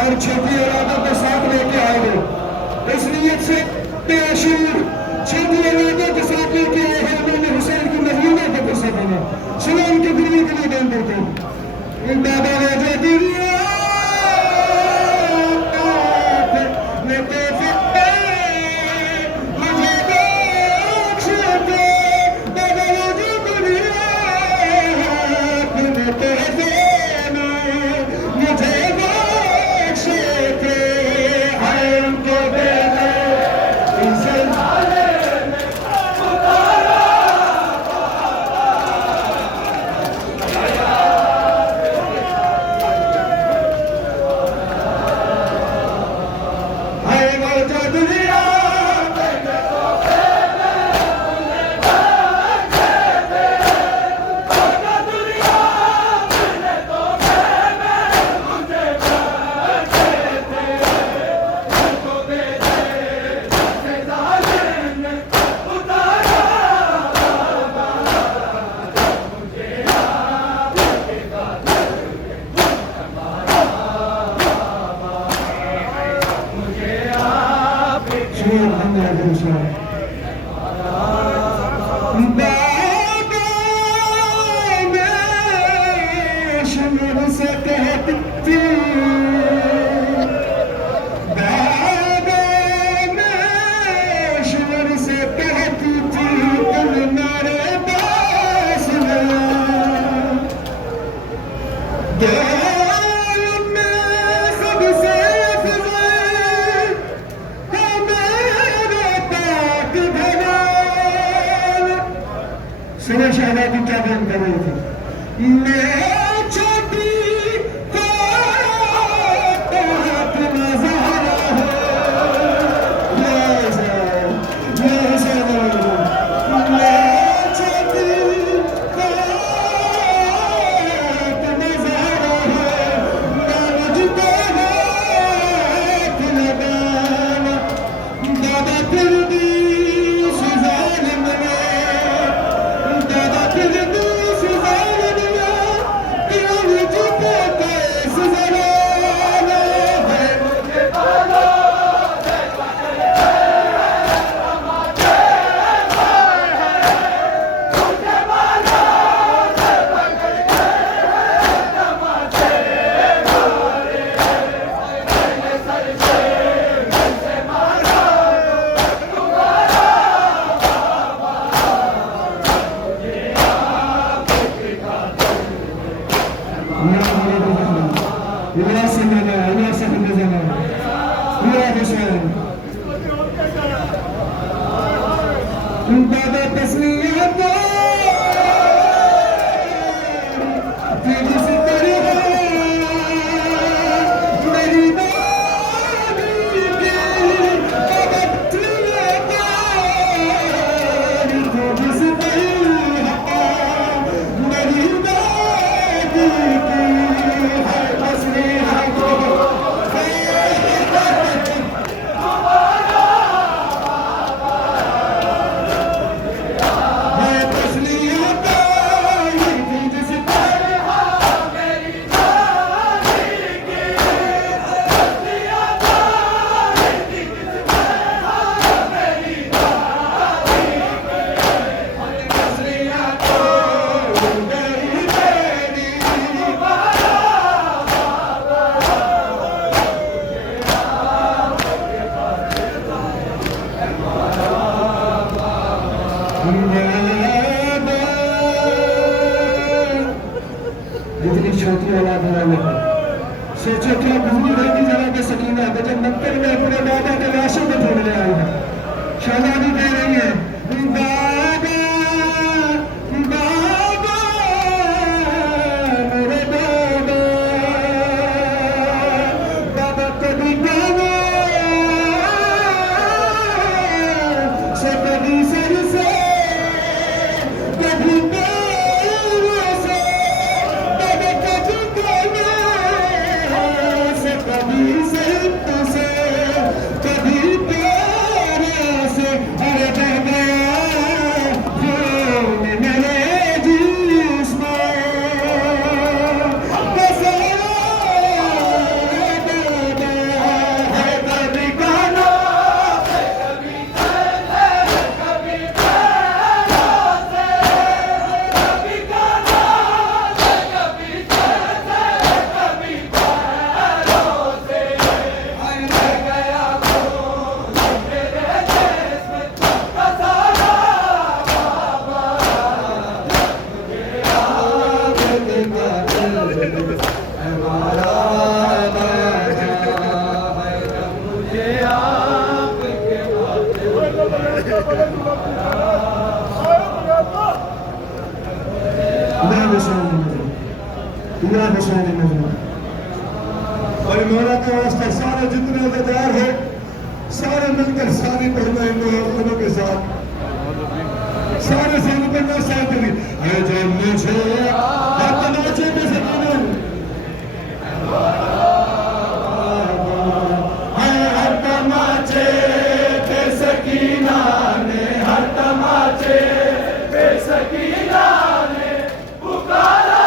और छोटी औलादों को साथ लेके आएंगे। इस नीयत से बेशूर छोटी औलादों के साथ लेके आए हैं इमाम हुसैन की मजलूमों को फुर्सत देना। सुनो उनकी दिल्ली के लिए देन देते हैं। दादा ने जो दिया सुनो शहनादी क्या बयान कर रही थी। दादा तस्लीम जितनी छोटी औलाद वाले हैं सोचो क्या भूमि रहती जरा के सकीना है जब नक्कर में अपने दादा के लाशों को ढूंढने आई है। शहनादी कह रही है दादा दादा मेरे दादा दादा कभी गाना से कभी सर से कभी से शायरी मजनू। और मौला का वास्ता सारे जितने अदादार है सारे मिलकर सारी पढ़ना इन औरतों के साथ सारे साल पढ़ना साथ भी है जो मुझे हक नाचे में सकीना है हर तमाचे पे सकीना ने हर तमाचे पे सकीना ने पुकारा